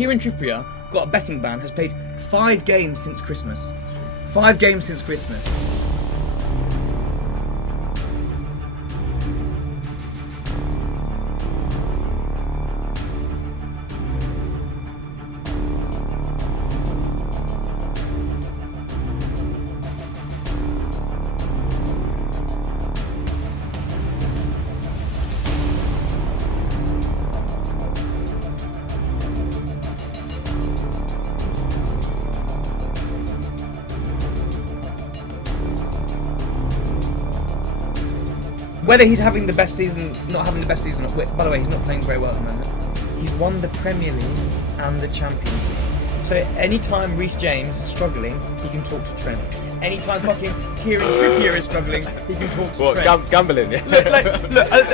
Kieran Trippier got a betting ban, has played 5 games since Christmas. 5 games since Christmas. Whether he's having the best season, not having the best season, by the way, he's not playing very well at the moment. He's won the Premier League and the Champions League. So anytime Reece James is struggling, he can talk to Trent. Anytime fucking Kieran Trippier is struggling, he can talk to Trent. Gambling, yeah.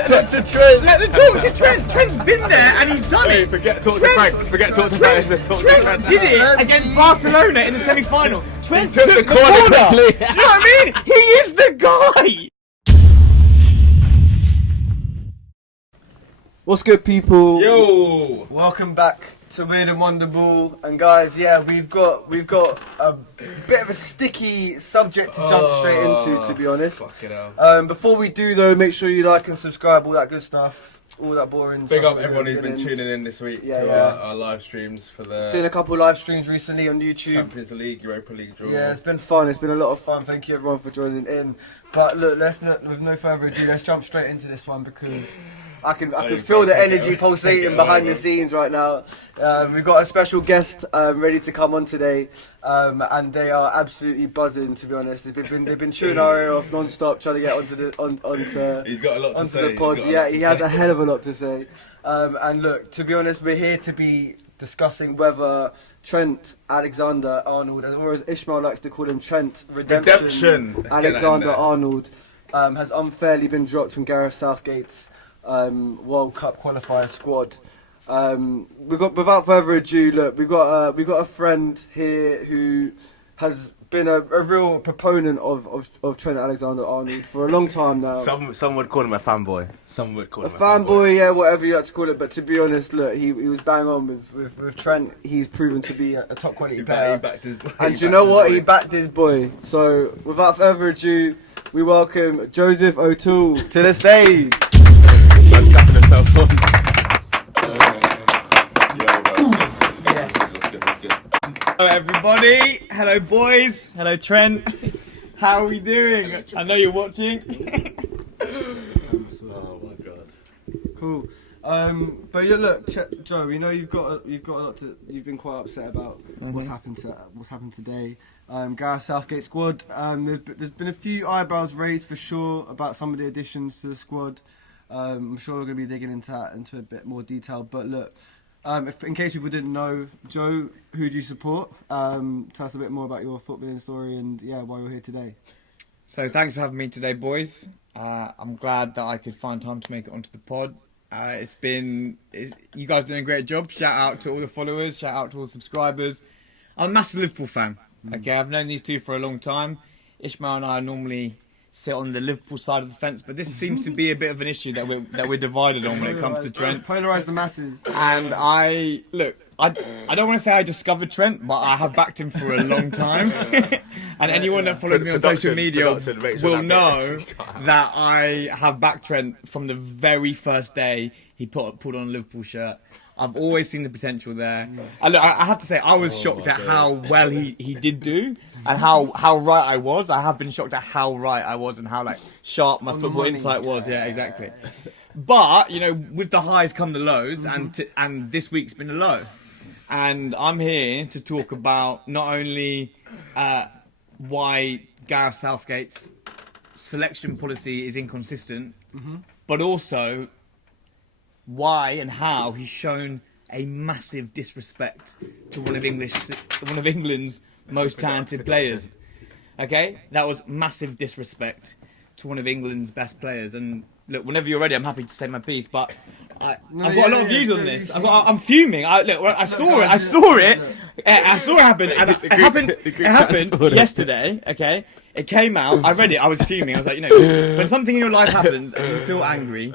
Talk to Trent. Let them talk to Trent. Trent's been there and he's done it. Talk to Frank. Forget talk to Frank. Trent did it against Barcelona in the semi-final. Trent took the corner quickly. Do you know what I mean? He is the guy. What's good, people? Yo! Welcome back to Weird and Wonderful. And guys, yeah, we've got a bit of a sticky subject to jump straight into, to be honest. Fucking hell. Before we do though, make sure you like and subscribe, all that good stuff, all that boring Big stuff. up everyone who's been tuning in this week to our live streams for the doing a couple of live streams recently on YouTube. Champions League, Europa League draw. Yeah, it's been fun. It's been a lot of fun. Thank you everyone for joining in. But look, with no further ado, let's jump straight into this one because I can feel the energy pulsating behind the scenes right now. We've got a special guest ready to come on today, and they are absolutely buzzing. To be honest, they've been chewing our ear off non-stop trying to get onto He's got a lot to say. the pod. Yeah, he has a hell of a lot to say. And look, to be honest, we're here to be discussing whether Trent Alexander-Arnold, or as Ishmael likes to call him, Trent Redemption Alexander-Arnold, has unfairly been dropped from Gareth Southgate's World Cup qualifier squad. Without further ado, look, we've got a friend here who has been a real proponent of Trent Alexander-Arnold for a long time now. Some would call him a fanboy. Some would call him a fanboy, yeah, whatever you like to call it. But to be honest, look, he was bang on with Trent. He's proven to be a top quality player. He backed his boy. And you know what? He backed his boy. So without further ado, we welcome Joseph O'Toole to the stage. Man's clapping himself on. Yes. Hello everybody. Hello boys. Hello Trent. How are we doing? I know you're watching. Oh my god. Cool. But yeah, look, Joe. We know you've got a lot to. You've been quite upset about what's happened today. Gareth Southgate squad. There's been a few eyebrows raised for sure about some of the additions to the squad. I'm sure we're going to be digging into a bit more detail. But look, in case people didn't know, Joe, who do you support? Tell us a bit more about your footballing story and why you're here today. So thanks for having me today, boys. I'm glad that I could find time to make it onto the pod. You guys doing a great job. Shout out to all the followers. Shout out to all the subscribers. I'm a massive Liverpool fan. Okay, I've known these two for a long time. Ishmael and I normally sit on the Liverpool side of the fence, but this seems to be a bit of an issue that we're divided on when it comes to Trent. Polarise the masses. And I don't want to say I discovered Trent, but I have backed him for a long time. And anyone that follows me on social media will know that I have backed Trent from the very first day he put on a Liverpool shirt. I've always seen the potential there. And look, I have to say, I was shocked at how well he did do and how right I was. I have been shocked at how right I was and how sharp my football insight was. Yeah, exactly. But, with the highs come the lows, and this week's been a low. And I'm here to talk about not only why Gareth Southgate's selection policy is inconsistent, but also why and how he's shown a massive disrespect to one of England's most talented players. Okay, that was massive disrespect to one of England's best players. And look, whenever you're ready, I'm happy to say my piece. But I've got a lot of views on this. I'm fuming. I saw it happen. And it happened yesterday. Okay, It came out. I read it. I was fuming. I was like, when something in your life happens and you feel angry,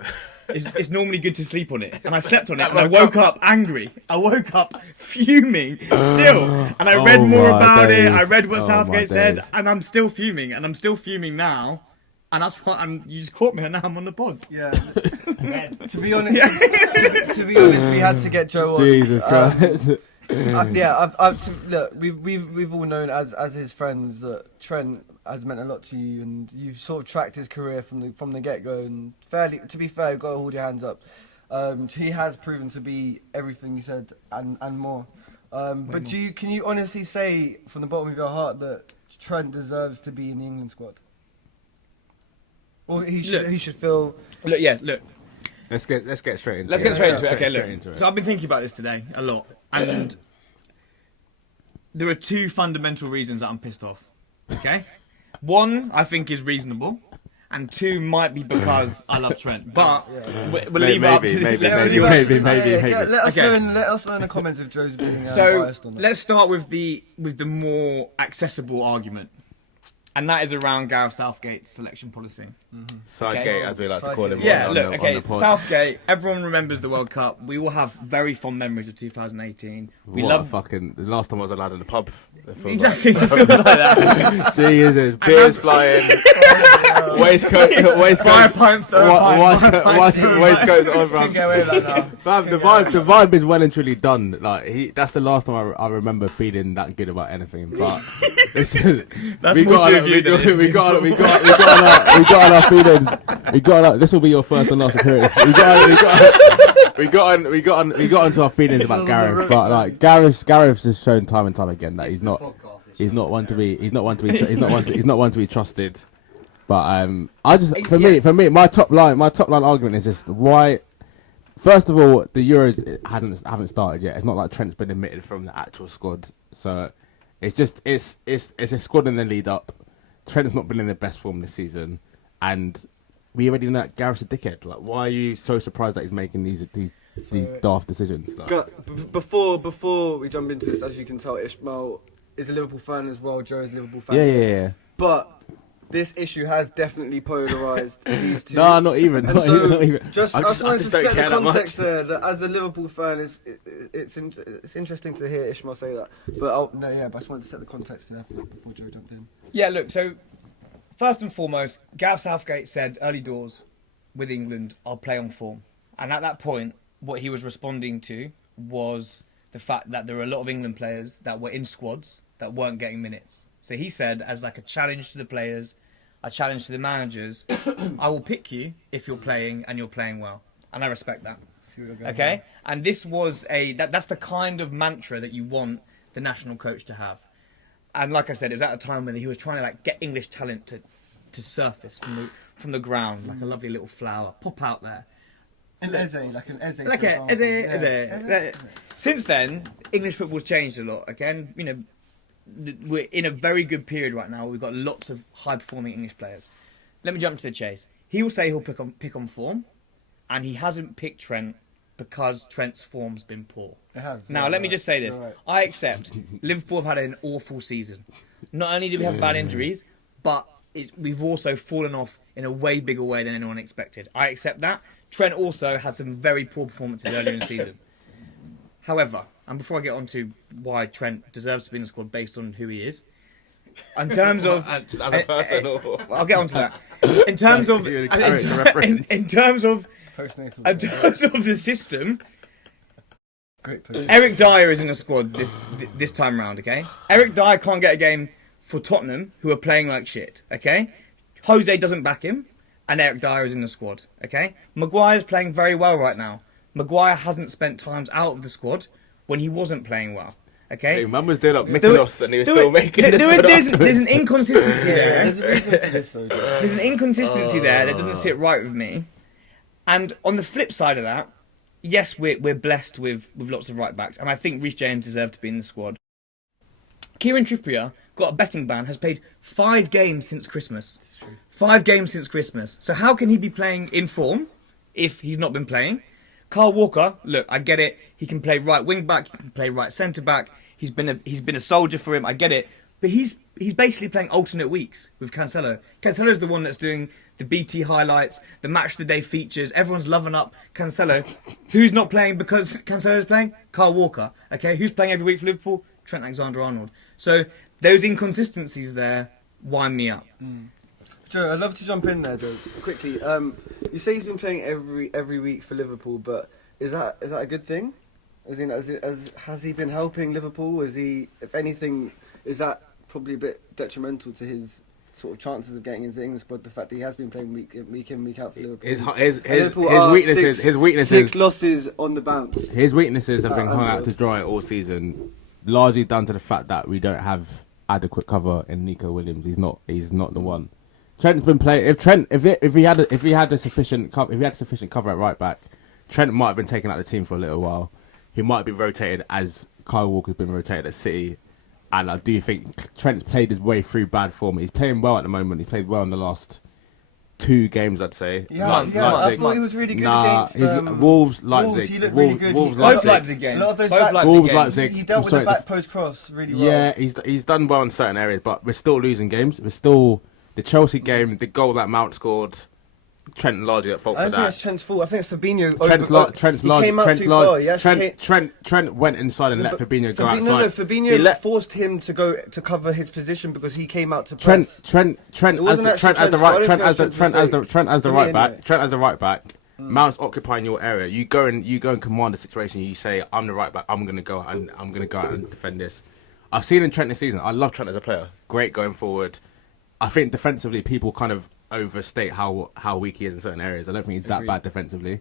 it's normally good to sleep on it. And I slept on it, and I woke up angry. I woke up fuming still. And I read more about it. I read what Southgate said, and I'm still fuming. And I'm still fuming now. And that's what you just caught me, and now I'm on the pod. Yeah. To be honest, we had to get Joe on. Jesus Christ. Look, we've all known as his friends that Trent has meant a lot to you, and you've sort of tracked his career from the get go. And to be fair, you've got to hold your hands up. He has proven to be everything you said and more. But can you honestly say from the bottom of your heart that Trent deserves to be in the England squad? Or he should feel. Let's get straight into it. Let's get straight into it. Okay, look. So I've been thinking about this today a lot, and there are two fundamental reasons that I'm pissed off. Okay, one I think is reasonable, and two might be because I love Trent. But we'll leave it up to maybe. Let us know in the comments if Joe's being biased or not. Let's start with the more accessible argument. And that is around Gareth Southgate's selection policy. Sidegate, as we like to call him. Southgate, everyone remembers the World Cup. We all have very fond memories of 2018. The last time I was allowed in the pub. Exactly, it feels like that. Jesus, beers flying, waistcoat, waistcoats on, bro. The vibe is well and truly done. Like that's the last time I remember feeling that good about anything. But listen, we got on our feelings. This will be your first and last appearance. We got into our feelings about Gareth, but like Gareth's just shown time and time again that he's not one to be trusted. But for me, my top line argument is just why. First of all, the Euros haven't started yet. It's not like Trent's been admitted from the actual squad, so it's a squad in the lead up. Trent's not been in the best form this season, and we already know that Gareth's a dickhead. Like, why are you so surprised that he's making these daft decisions? Like, before we jump into this, as you can tell, Ishmael is a Liverpool fan as well. Joe is a Liverpool fan. Yeah. But this issue has definitely polarised these two. No, not even. Not even. I just wanted to set the context there that as a Liverpool fan, it's interesting to hear Ishmael say that. But I just wanted to set the context for that before Joe jumped in. Yeah, look, so first and foremost, Gareth Southgate said early doors with England, I'll play on form. And at that point, what he was responding to was the fact that there were a lot of England players that were in squads that weren't getting minutes. So he said, as like a challenge to the players, a challenge to the managers, I will pick you if you're playing and you're playing well. And I respect that. Okay? And this was that's the kind of mantra that you want the national coach to have. And like I said, it was at a time when he was trying to like get English talent to surface from the ground, like a lovely little flower, pop out there. An Eze. Like a Eze. Since then, English football's changed a lot. Again, we're in a very good period right now. We've got lots of high-performing English players. Let me jump to the chase. He will say he'll pick on form, and he hasn't picked Trent because Trent's form's been poor. It has. Now, let me just say this. Right. I accept Liverpool have had an awful season. Not only do we have bad injuries, but we've also fallen off in a way bigger way than anyone expected. I accept that. Trent also had some very poor performances earlier in the season. However, and before I get on to why Trent deserves to be in the squad based on who he is, in terms of just as a person, I'll get on to that. In terms of the system, Eric Dyer is in the squad this time round. Okay, Eric Dyer can't get a game for Tottenham, who are playing like shit. Okay, Jose doesn't back him, and Eric Dyer is in the squad. Okay, Maguire's playing very well right now. Maguire hasn't spent times out of the squad when he wasn't playing well. Okay, hey, man was doing up Mykonos and he was still making this. There's an inconsistency there. There's an inconsistency there that doesn't sit right with me. And on the flip side of that, yes, we're blessed with lots of right backs, and I think Reece James deserved to be in the squad. Kieran Trippier got a betting ban, has played 5 games since Christmas. 5 games since Christmas. So how can he be playing in form if he's not been playing? Kyle Walker, look, I get it. He can play right wing back. He can play right centre back. He's been a soldier for him. I get it. but he's basically playing alternate weeks with Cancelo. Cancelo's the one that's doing the BT highlights, the match of the day features. Everyone's loving up Cancelo. Who's not playing because Cancelo's playing? Kyle Walker. Okay, who's playing every week for Liverpool? Trent Alexander-Arnold. So those inconsistencies there wind me up. Joe, I'd love to jump in there, Joe, quickly. You say he's been playing every week for Liverpool, but is that a good thing? Has he been helping Liverpool? Is he, if anything, is that probably a bit detrimental to his sort of chances of getting into the England squad? The fact that he has been playing week in, week out for Liverpool. His weaknesses. 6 losses on the bounce. His weaknesses have been hung out to dry all season, largely down to the fact that we don't have adequate cover in Nico Williams. He's not the one. Trent's been playing. If he had sufficient cover at right back, Trent might have been taken out of the team for a little while. He might be rotated as Kyle Walker's been rotated at City. And I do think Trent's played his way through bad form. He's playing well at the moment. He's played well in the last 2 games, I'd say. Yeah, I thought he was really good against Wolves, Leipzig. Wolves, he looked really good. Both Leipzig games. A lot of those Wolves, Leipzig. He dealt with the back post cross really well. Yeah, he's done well in certain areas, but we're still losing games. We're still... The Chelsea game, the goal that Mount scored... Trent largely at fault for that. I don't think it's Trent's fault. I think it's Fabinho. Trent went inside and let Fabinho go outside. No, Fabinho forced him to go to cover his position because he came out to press. Trent as the right back. Mount's occupying your area. You go and command the situation. You say, "I'm the right back. I'm gonna go out and defend this." I've seen in Trent this season. I love Trent as a player. Great going forward. I think defensively, people kind of overstate how weak he is in certain areas. I don't think he's that bad defensively.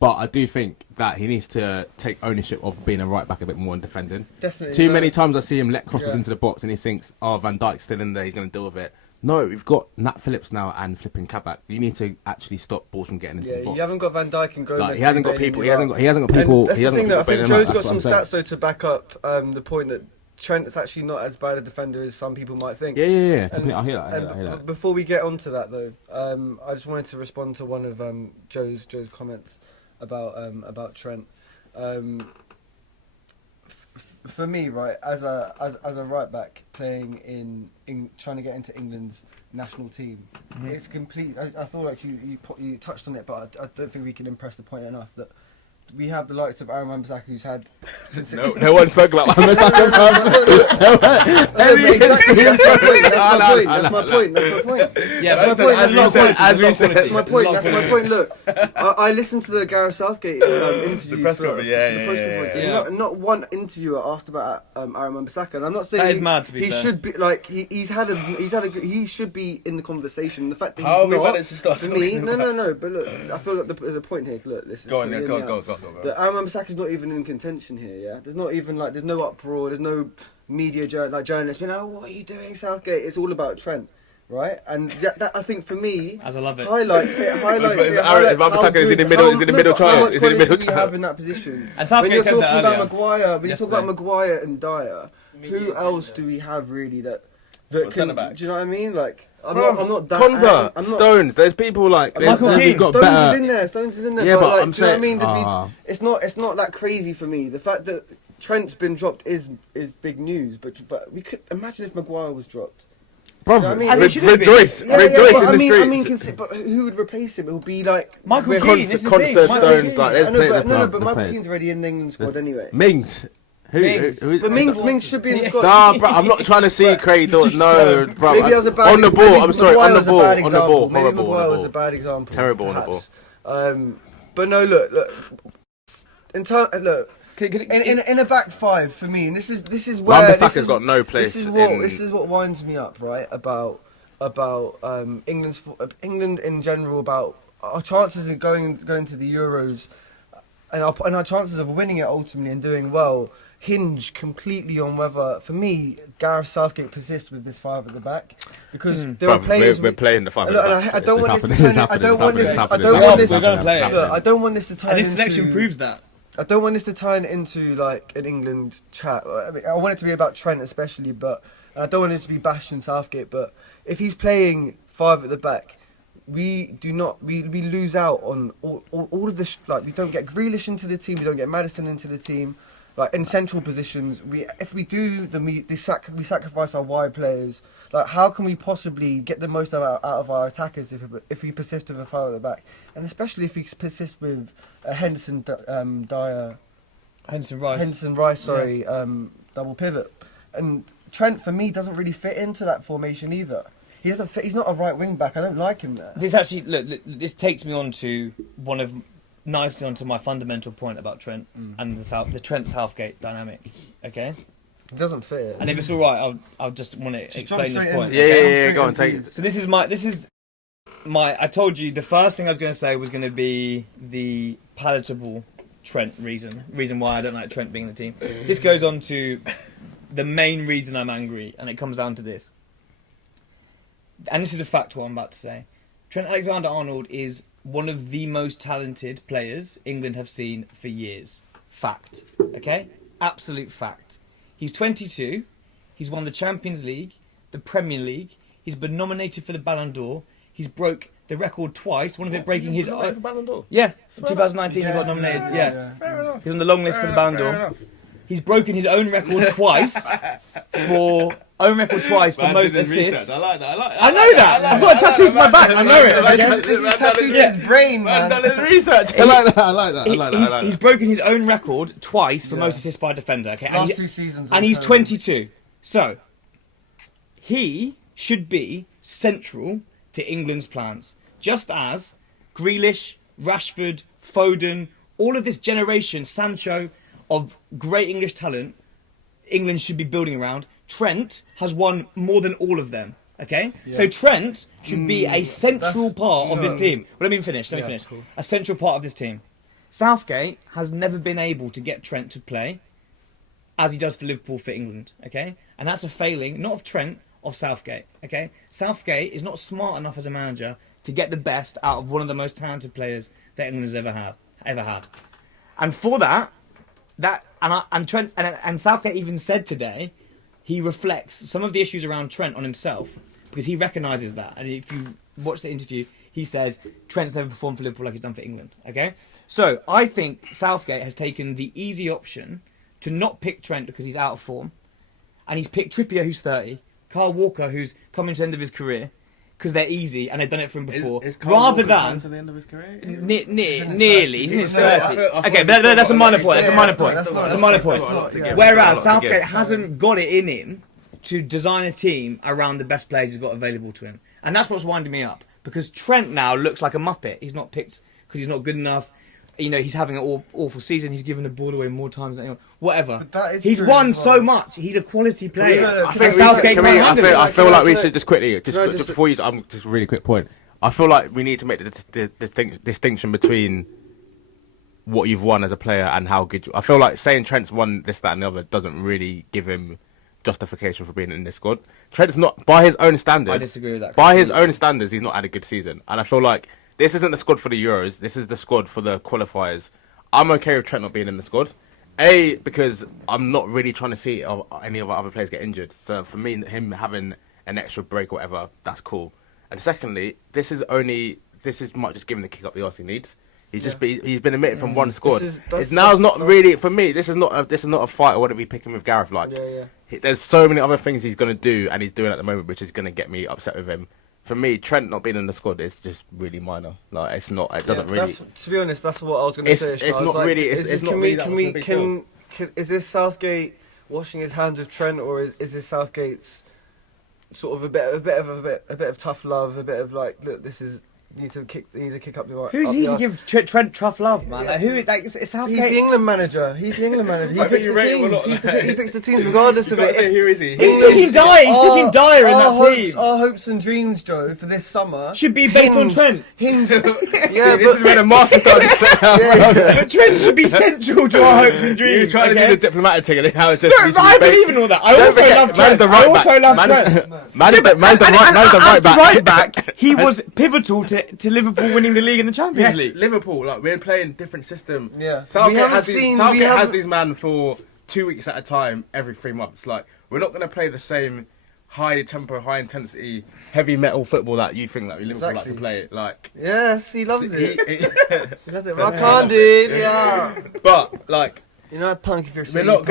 But I do think that he needs to take ownership of being a right back a bit more and defending. Definitely. Too many times I see him let crosses into the box and he thinks, oh, Van Dijk's still in there, he's going to deal with it. No, we've got Nat Phillips now and flipping Kabak. You need to actually stop balls from getting into the box. You haven't got Van Dijk and Gomez. Like, he hasn't got people. He hasn't got people. That's he the hasn't thing, got though. I think Joe's got some saying. stats though to back up the point that Trent is actually not as bad a defender as some people might think. Yeah. I hear that. Before we get onto that though, I just wanted to respond to one of Joe's comments about Trent. For me, right, as a right back playing in trying to get into England's national team, it's complete. I feel like you touched on it, but I don't think we can impress the point enough that we have the likes of Aaron Wan-Bissaka, who's had... No one spoke about Wan-Bissaka. That's my point. Yeah, That's my point. Look, I listened to the Gareth Southgate interview. The press conference, Not one interviewer asked about Aaron Wan-Bissaka, and I'm not saying that is mad, to be fair. Should be like he should be in the conversation. The fact that how he's not. managed to start talking No. But look, I feel like there's a point here. Look, this is go. That Aaron Wan-Bissaka's not even in contention here. Yeah, there's no uproar. There's no media journalists being, oh, what are you doing, Southgate? It's all about Trent, right? And that I think for me, as I love it, highlights Wan-Bissaka is in the middle. He's in the middle child. He's in the middle child. Have in that position. And Southgate said that earlier. When you talk about Maguire and Dyer, who else do we have really that can? Do you know what I mean? Like. I'm not that. Konza, Stones. There's people like Michael Keane. Stones is in there. Yeah, but I'm do you know saying, what I mean? It's not that crazy for me. The fact that Trent's been dropped is big news. But we could imagine if Maguire was dropped. Brother, rejoice in the streets. But who would replace him? It would be like Michael Keane. Konza, Stones. Like there's plenty. But Michael Keane's already in the England squad anyway. Mings. But Mings should be in the squad. Nah, bro, I'm not trying to see Craig. No, bro. Maybe on the ball. I'm sorry, on the ball. Maybe Horrible. Maguire was a bad example. Terrible on the ball. But no, look. In a back five for me, and this is where Wan-Bissaka's got no place. This is what winds me up, right? About England in general, about our chances of going to the Euros, and our chances of winning it ultimately and doing well hinge completely on whether, for me, Gareth Southgate persists with this five at the back, because there are players. We're playing the five at the back. I don't want this to turn. I don't want this to turn. And this selection proves that. I don't want this to turn into like an England chat. I mean, I want it to be about Trent especially, but I don't want it to be bashing Southgate. But if he's playing five at the back, we lose out on all of this. Like, we don't get Grealish into the team, we don't get Maddison into the team. like in central positions, if we do we sacrifice our wide players. Like, how can we possibly get the most out of our attackers if we persist with a 5 at the back, and especially if we persist with Henderson Rice, double pivot, and Trent for me doesn't really fit into that formation either. He doesn't fit. He's not a right wing back. I don't like him there. This takes me on to nicely onto my fundamental point about Trent and the Trent Southgate dynamic. Okay, it doesn't fit. And if it's all right, I'll just want to explain this point. Yeah. Go on, take it. So this is my. I told you the first thing I was going to say was going to be the palatable Trent reason why I don't like Trent being in the team. This goes on to the main reason I'm angry, and it comes down to this. And this is a fact what I'm about to say. Trent Alexander-Arnold is one of the most talented players England have seen for years. Fact. Okay? Absolute fact. He's 22. He's won the Champions League, the Premier League. He's been nominated for the Ballon d'Or. He's broke the record twice. One of it breaking his own. Ballon d'Or? Yeah, 2019 he got nominated. Yeah, fair enough. He's on the long list for the Ballon d'Or. He's broken his own record twice for most assists. I like that. I know that. I've got a tattoo to my back. I know it. This is tattooed to his brain, man. Done his research. I like that. He's broken his own record twice for most assists by a defender. Okay, Last 2 seasons. and he's 22. So he should be central to England's plans, just as Grealish, Rashford, Foden, all of this generation, Sancho, of great English talent, England should be building around. Trent has won more than all of them. Okay, so Trent should be a central part of this team. Well, let me finish. Cool. A central part of this team. Southgate has never been able to get Trent to play as he does for Liverpool for England. Okay, and that's a failing, not of Trent, of Southgate. Okay, Southgate is not smart enough as a manager to get the best out of one of the most talented players that England has ever had. And for that. And Southgate even said today he reflects some of the issues around Trent on himself because he recognises that. And if you watch the interview, he says Trent's never performed for Liverpool like he's done for England. Okay, so I think Southgate has taken the easy option to not pick Trent because he's out of form, and he's picked Trippier, who's 30, Kyle Walker, who's coming to the end of his career. Because they're easy and they've done it for him before. Is rather than to the end of his career? Nearly, he's in his 30s. Okay, but that's a minor point. That's a minor point. Whereas Southgate hasn't got it in him to design a team around the best players he's got available to him, and that's what's winding me up. Because Trent now looks like a muppet. He's not picked because he's not good enough. You know, he's having an awful season. He's given the ball away more times than anyone. Whatever. He's won so much. He's a quality player. I feel like we should just quickly, just before you, just a really quick point. I feel like we need to make the distinction between what you've won as a player and how good I feel like saying Trent's won this, that, and the other doesn't really give him justification for being in this squad. Trent's not, by his own standards. I disagree with that. By his own standards, he's not had a good season, and I feel like this isn't the squad for the Euros. This is the squad for the qualifiers. I'm okay with Trent not being in the squad. Because I'm not really trying to see any of our other players get injured. So for me, him having an extra break or whatever, that's cool. And secondly, this might just give him the kick up the arse he needs. He's been omitted from one squad. This is not a fight I want to be picking with Gareth. There's so many other things he's going to do and he's doing at the moment, which is going to get me upset with him. For me, Trent not being in the squad is just really minor. Like it's not. It doesn't really. To be honest, that's what I was going to say. It's not really. It's not really. Is this Southgate washing his hands of Trent, or is this Southgate's sort of a bit of tough love, a bit of like, look, this is. You need to kick up the right. Who's he to give Trent tough love, man? Like, who is like? It's Southgate. He's the England manager. He picks the teams. He picks the teams regardless of it. Who is he? He's picking Dyer. He's picking Dyer in that team. Our hopes and dreams, Joe, for this summer should be based on Trent. This is where the master started to set up. But Trent should be central to our hopes and dreams. You're trying to do the diplomatic thing, and how it's just. I believe in all that. I also love Trent. I also love Trent. Man's the right back. He was pivotal to Liverpool winning the league and the Champions League. Liverpool, like we're playing different system. Yeah, Southgate has these man for 2 weeks at a time every 3 months. Like we're not going to play the same high tempo, high intensity, heavy metal football that you think that we Liverpool like to play. Like yes, he loves it. He loves it. Rock on, dude. Yeah. But like You know, punk if you're. We're not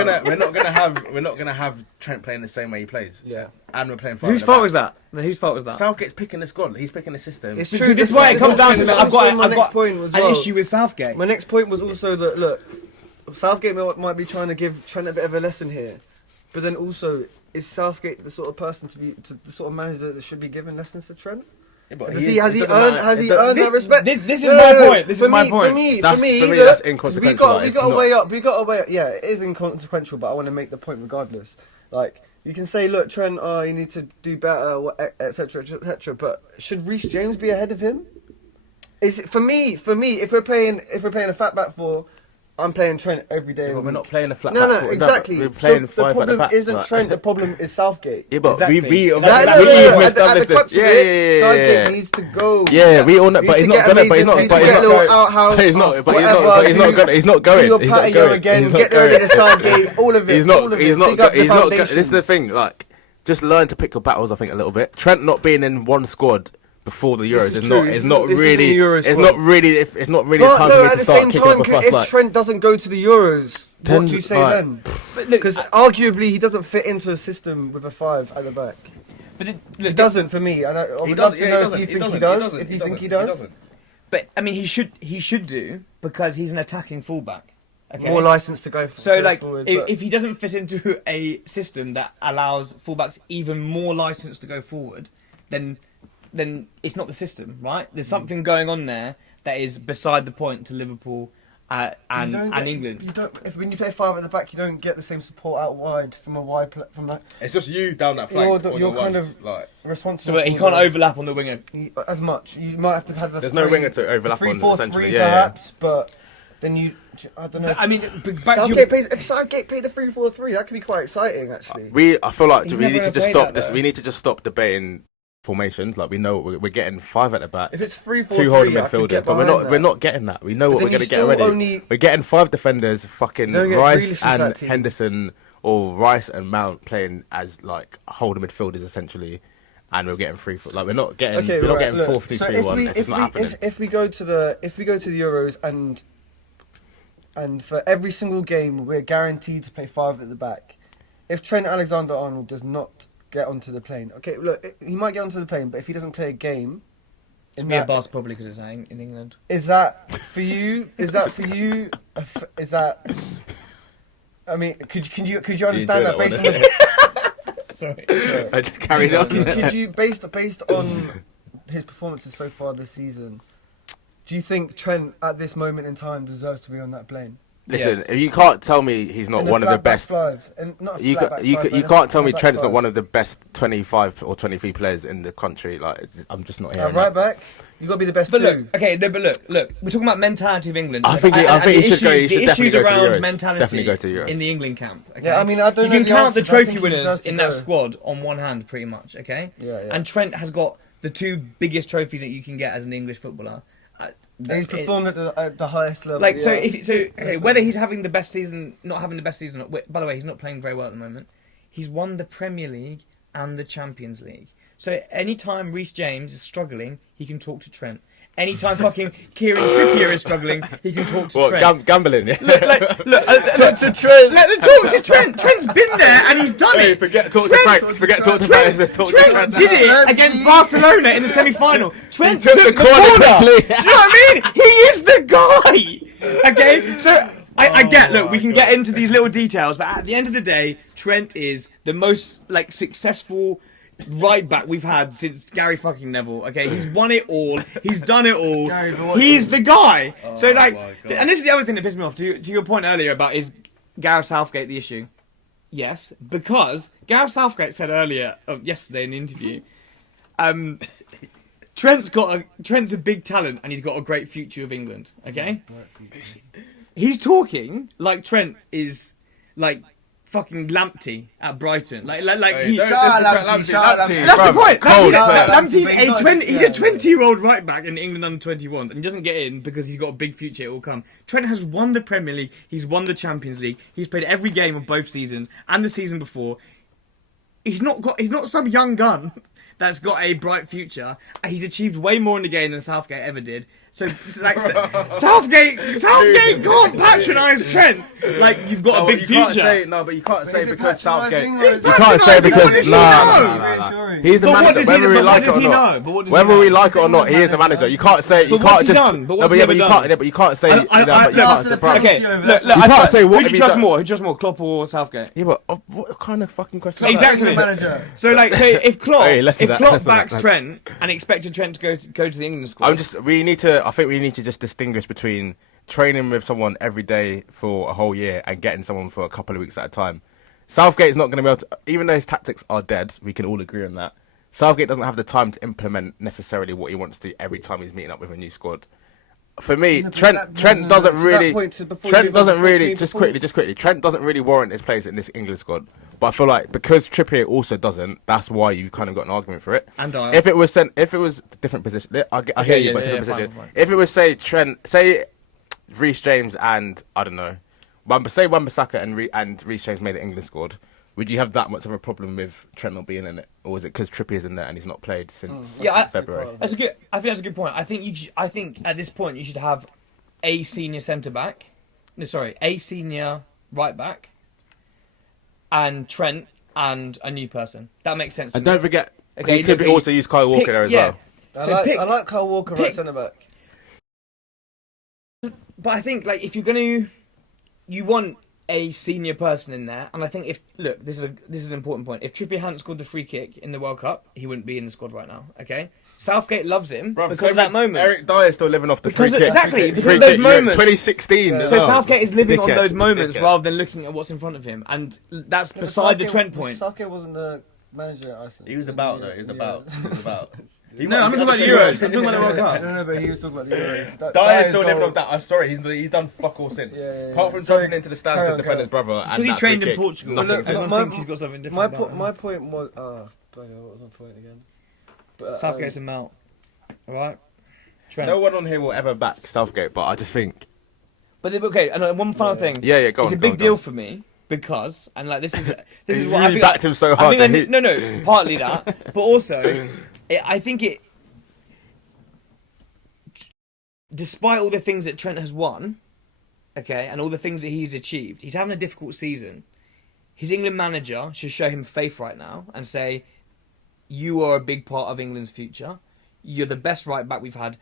gonna have Trent playing the same way he plays. Yeah. And we're playing. 5 Whose at the fault back. was that? Whose fault was that? Southgate's picking the squad. He's picking the system. It's So true. this is why it comes down to. I've got an an issue with Southgate. My next point was also that look, Southgate might be trying to give Trent a bit of a lesson here, but then also is Southgate the sort of person the sort of manager that should be giving lessons to Trent? Yeah, but Has he earned that respect? This is my point. This is my point. For me, that's inconsequential. We got to weigh up. We got to weigh up. Yeah, it is inconsequential, but I want to make the point regardless. Like you can say, look, Trent, you need to do better, etc., etc. But should Reece James be ahead of him? Is it, for me, if we're playing a fat back four, I'm playing Trent every day. Yeah, but we're not playing a flat No, back. exactly. We're playing so 5 at the problem back. isn't Trent. The problem is Southgate. Yeah, but Exactly. we've At established the crux this. of it, Southgate needs to go. Yeah, we all know, but Needs he's to not get gonna. But he's amazing, not. needs But to he's get a little not. outhouse. He's not. But whatever, he's not going. He's not Do going. your He's not patio going. again. He's not Get there going. in the Southgate. All of it. He's not. all of it. He's not. Dig up the He's not. foundations. This is the thing. Like, just learn to pick your battles. I think a little bit. Trent not being in one squad before the Euros is true. is not This is really. the Euro It's squad. not really. It's not really But time no, for me at to the start same kicking up time, a fuss. if Like, Trent doesn't go to the Euros, what do you say right. then? But look, Because arguably he doesn't fit into a system with a 5 at the back. but It look, doesn't for me. And I would love to know if you think he does. If you think he does, But I mean, he should do because he's an attacking fullback. Okay? more license to go. So like, forward, if he doesn't fit into a system that allows fullbacks even more license to go forward, then it's not the system, right? There's something going on there that is beside the point to Liverpool and England. You don't. When you play 5 at the back, you don't get the same support out wide from a wide from that. it's just you down that flank. You're kind ones, of like. responsible. So he for can't the- overlap on the winger. as much. You might have to have the. There's no winger to overlap on, 3-4-3 essentially, yeah, perhaps, but then you. I don't know. But, I mean, back to Southgate plays, if Southgate played a 3-4-3, that could be quite exciting, actually. I feel like He's we never need to just played stop that, this. though. We need to just stop debating formations. Like we know we're getting 5 at the back, If it's 3-4-3, 2 holding I could midfielders, get but we're behind that. not getting that. We know what But we're then gonna you get still already. only- We're getting 5 defenders, fucking Don't get Rice Grealish into that and team. Henderson, or Rice and Mount playing as like holding midfielders essentially, and we're getting 3 foot. Like we're not getting Okay, we're not right, getting look, 4-3-3-1. It's just not happening. if we go to the Euros and for every single game we're guaranteed to play 5 at the back. If Trent Alexander-Arnold does not get onto the plane, okay, look, he might get onto the plane, but if he doesn't play a game, To be a boss, probably because it's in England. is that for you? Is that for you? Is that? I mean, could you understand that based on the, Sorry. I just carried on. could you based on his performances so far this season? Do you think Trent at this moment in time deserves to be on that plane? Listen, Yes. if you can't tell me he's not In a one of the flat back best. five, and not a You flat back you five, you but can't tell a me back Trent's not five. one of the best 25 or 23 players in the country. Like I'm just not hearing Right that. back, you got to be the best But too. look, okay, no, but look. We're talking about mentality of England. I think he the should go. He should the definitely issues go to the around Euros. mentality Definitely go to Euros. in the England camp. Okay? Yeah, I mean, I don't you know can the count the answers. I think trophy he winners deserves to in that go. squad on one hand, pretty much. Okay. Yeah. And Trent has got the 2 biggest trophies that you can get as an English footballer. And he's performed at the highest level. Like yeah. okay, whether he's having the best season, not having the best season. By the way, he's not playing very well at the moment. He's won the Premier League and the Champions League. So anytime Reece James is struggling, he can talk to Trent. Anytime fucking Kieran Trippier is struggling, he can talk to What Trent. gambling? Yeah. talk to Trent. Talk to Trent. Trent's been there and he's done Hey, it. forget talk to Trent- Frank. Forget talk to Frank. Talk to Trent Trent. did it against Barcelona in the semi-final. Trent took the corner quickly. Do you know what I mean? He is the guy. Okay, so I get. Look, we can get into these little details, but at the end of the day, Trent is the most successful right back we've had since Gary fucking Neville. Okay, he's won it all. He's done it all. He's the guy. So and this is the other thing that pissed me off. To your point earlier about is Gareth Southgate the issue? Yes, because Gareth Southgate said earlier, yesterday in the interview, Trent's a big talent and he's got a great future with England. Okay, he's talking like Trent is like fucking Lamptey at Brighton. Like he. That's the point. Lamptey's he's a 20-year-old right back in England under 21s, and he doesn't get in because he's got a big future. It will come. Trent has won the Premier League. He's won the Champions League. He's played every game of both seasons and the season before. He's not some young gun that's got a bright future. He's achieved way more in the game than Southgate ever did. So like Southgate can't patronise Trent. Like you've got a big future. But you can't say because Southgate. You can't say because no. He's the manager. Whether we like it or not, whether we like it or not, he is the manager. You can't say you can't just. But you can't say. Okay, look. You can't say what. Who do you trust more? Who do you trust more, Klopp or Southgate? Yeah, but what kind of fucking question? Exactly. So like, if Klopp backs that. Trent and expected Trent to go to the England squad, I think we need to just distinguish between training with someone every day for a whole year and getting someone for a couple of weeks at a time. Southgate's not going to be able to, even though his tactics are dead, we can all agree on that. Southgate doesn't have the time to implement necessarily what he wants to do every time he's meeting up with a new squad. For me, Trent doesn't really warrant his place in this England squad. But I feel like because Trippier also doesn't, that's why you kind of got an argument for it. And if it was different position, I hear you, but different position. Fine. If it was say Reece James and I don't know, Wan-Bissaka and Reece James made the England squad, would you have that much of a problem with Trent not being in it, or is it because Trippier's in there and he's not played since February? I think that's a good point. I think at this point you should have a senior a senior right back, and Trent and a new person. That makes sense. And don't forget, he could also use Kyle Walker there as well. I like Kyle Walker right centre back. But I think like if you're you want a senior person in there, and I think this is an important point. If Trippier hadn't scored the free kick in the World Cup, he wouldn't be in the squad right now. Okay, Southgate loves him because of that moment. Eric Dyer's still living off the free kick. Exactly, because of those moments. 2016. So Southgate is living on those moments rather than looking at what's in front of him, and that's beside the Trent point. Southgate wasn't the manager at Iceland. He was about though. He was about. No, I'm talking about the Euros. I'm talking about the World Cup. No, but he was talking about the Euros. Dyer's still living off that. I'm sorry, he's done fuck all since. Apart from jumping into the stands to defend his brother. Because he trained in Portugal. Everyone thinks he's got something different. My point was... what was my point again? Southgate's a melt. Alright? Trent. No one on here will ever back Southgate, but I just think... But okay, and one final thing. Yeah, go on. It's a big deal for me. Because, and like this is what really backed him so hard. No, partly that, but also, I think it. Despite all the things that Trent has won, okay, and all the things that he's achieved, he's having a difficult season. His England manager should show him faith right now and say, "You are a big part of England's future. You're the best right back we've had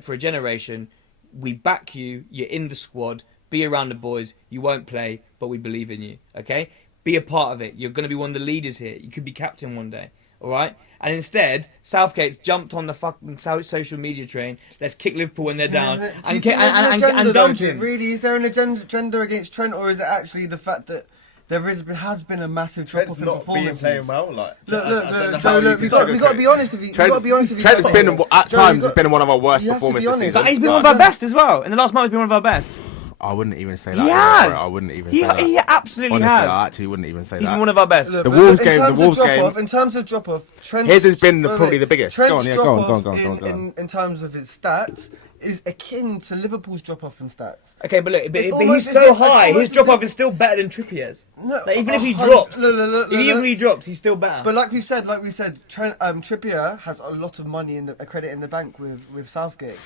for a generation. We back you. You're in the squad." Be around the boys. You won't play, but we believe in you. Okay? Be a part of it. You're going to be one of the leaders here. You could be captain one day. All right? And instead, Southgate's jumped on the fucking social media train. Let's kick Liverpool when they're down and dump him. Really, is there an agenda against Trent, or is it actually the fact that has been a massive drop off in performances? Playing well. Like, look, we got to be honest with you. Trent's been at times been one of our worst performances. But he's been one of our best as well. In the last month, he's been one of our best. I wouldn't even say that. He has. I wouldn't even say that. He absolutely Honestly, has. I actually wouldn't even say He's that. been one of our best. Look, the Wolves game. In terms of drop off, his has been probably the biggest. Trent's Go on. In terms of his stats, is akin to Liverpool's drop off in stats. Okay, but look, but he's so high. His drop off is still better than Trippier's. No, like, even if he drops, he's still better. But like we said, Trippier has a lot of money in the credit in the bank with Southgate.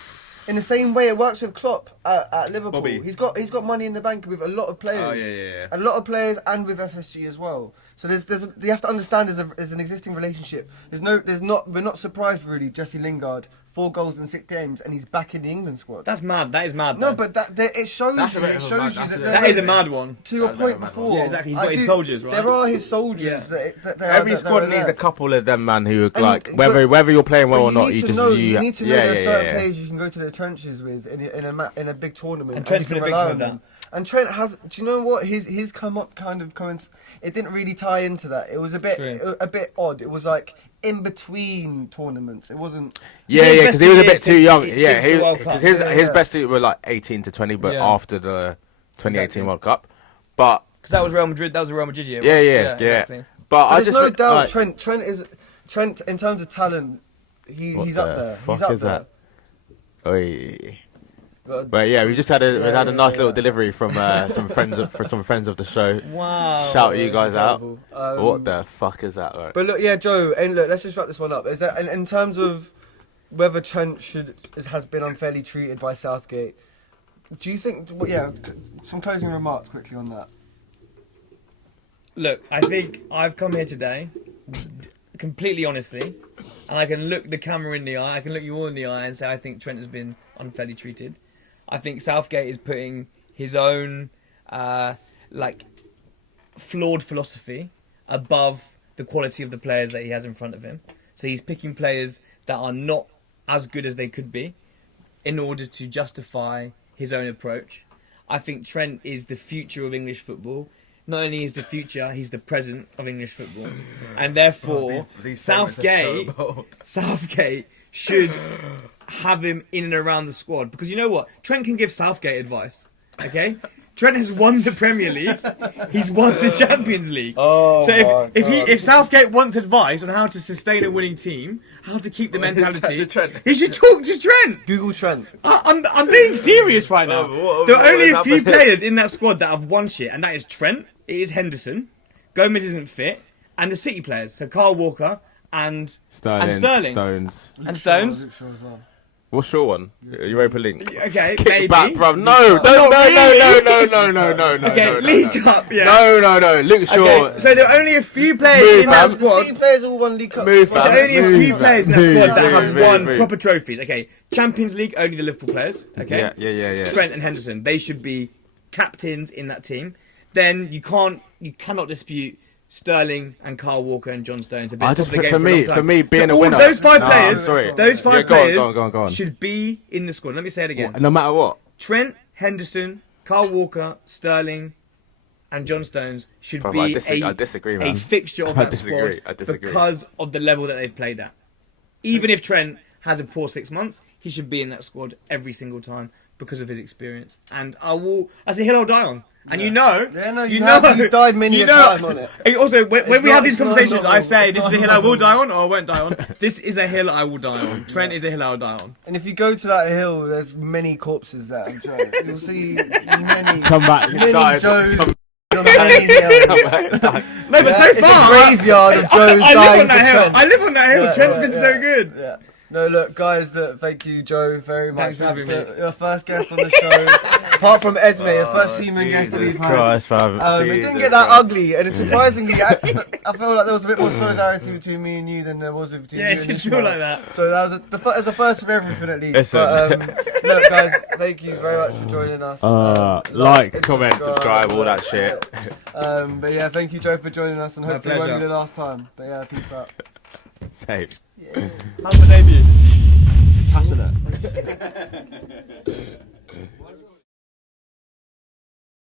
In the same way it works with Klopp at Liverpool. Bobby. He's got money in the bank with a lot of players. Oh yeah. A lot of players and with FSG as well. So you have to understand there's an existing relationship. We're not surprised really. Jesse Lingard, 4 goals in 6 games, and he's back in the England squad. That's mad. That is mad. No, but it shows you. That is a mad one. To your point before. Yeah, exactly. He's got his soldiers, right? There are his soldiers. Every squad needs a couple of them, man, who are like whether you're playing well or not. You need to know there's certain players you can go to the trenches with in a big tournament. And Trent's been a victim of that. And Trent has. Do you know what his come up kind of comments? It didn't really tie into that. It was a bit odd. It was like in between tournaments. It wasn't. Yeah, because he was a bit too young. Yeah, because his best two were like 18 to 20, but after the 2018 World Cup, but because that was Real Madrid. That was a Real Madrid year. Yeah. Exactly. But there's no doubt Trent in terms of talent. He's up there. He's up there. Oi. But yeah, we just had a nice little delivery from some friends of the show. Wow! Shout you guys out. What the fuck is that? Right? But look, yeah, Joe, and look, let's just wrap this one up. Is that in terms of whether Trent has been unfairly treated by Southgate. Do you think? Well, yeah, some closing remarks quickly on that. Look, I think I've come here today, completely honestly, and I can look the camera in the eye, I can look you all in the eye and say I think Trent has been unfairly treated. I think Southgate is putting his own, flawed philosophy above the quality of the players that he has in front of him. So he's picking players that are not as good as they could be in order to justify his own approach. I think Trent is the future of English football. Not only is the future, he's the present of English football. And therefore, Southgate should have him in and around the squad. Because you know what? Trent can give Southgate advice. Okay? Trent has won the Premier League. He's won the Champions League. Oh, so if Southgate wants advice on how to sustain a winning team, how to keep the mentality, he should talk to Trent. Google Trent. I'm being serious right now. There are only a few players in that squad that have won shit, and that is Trent, it is Henderson, Gomez isn't fit, and the City players, so Kyle Walker and Sterling. Stones. And Stones. What's your one? Europa League. Okay, Kick maybe. back, bruv. No. Okay, League Cup, yeah. No. Luke Shaw. Okay, so there are only a few players in that squad. City players all won League Cup. There are only a few players in that squad that have won proper trophies. Okay, Champions League, only the Liverpool players. Okay, Yeah. Trent and Henderson, they should be captains in that team. Then you cannot dispute Sterling and Kyle Walker and John Stones. For me, being a winner. Those five players, go on. should be in the squad. Let me say it again. No matter what. Trent, Henderson, Kyle Walker, Sterling, and John Stones should be I disagree, man. a fixture of that squad because of the level that they've played at. Even if Trent has a poor 6 months, he should be in that squad every single time because of his experience. And that's a hill I'll die on. And you died many a time on it. Also, when we have these conversations, I say this is a hill I will die on or I won't die on. This is a hill I will die on. Trent is a hill I will die on. And if you go to that hill, there's many corpses there, Joe. You'll see many. Come back. Many Joes. On many hills. No, but so far, it's a graveyard of Joes dying for Trent. I live on that hill. Trent's been so good. Yeah. No, look, guys, thank you, Joe, very much. Thanks for having me. Your first guest on the show. Apart from Esme, the first female guest that we've had. It didn't get that ugly, and surprisingly, I feel like there was a bit more solidarity between me and you than there was between you and it did feel like that. So that was the first for everything, at least. But, look, guys, thank you very much for joining us. Like, comment, subscribe, all that shit. But yeah, thank you, Joe, for joining us, and My hopefully it won't pleasure. be the last time. But yeah, peace out. Safe. How's my debut?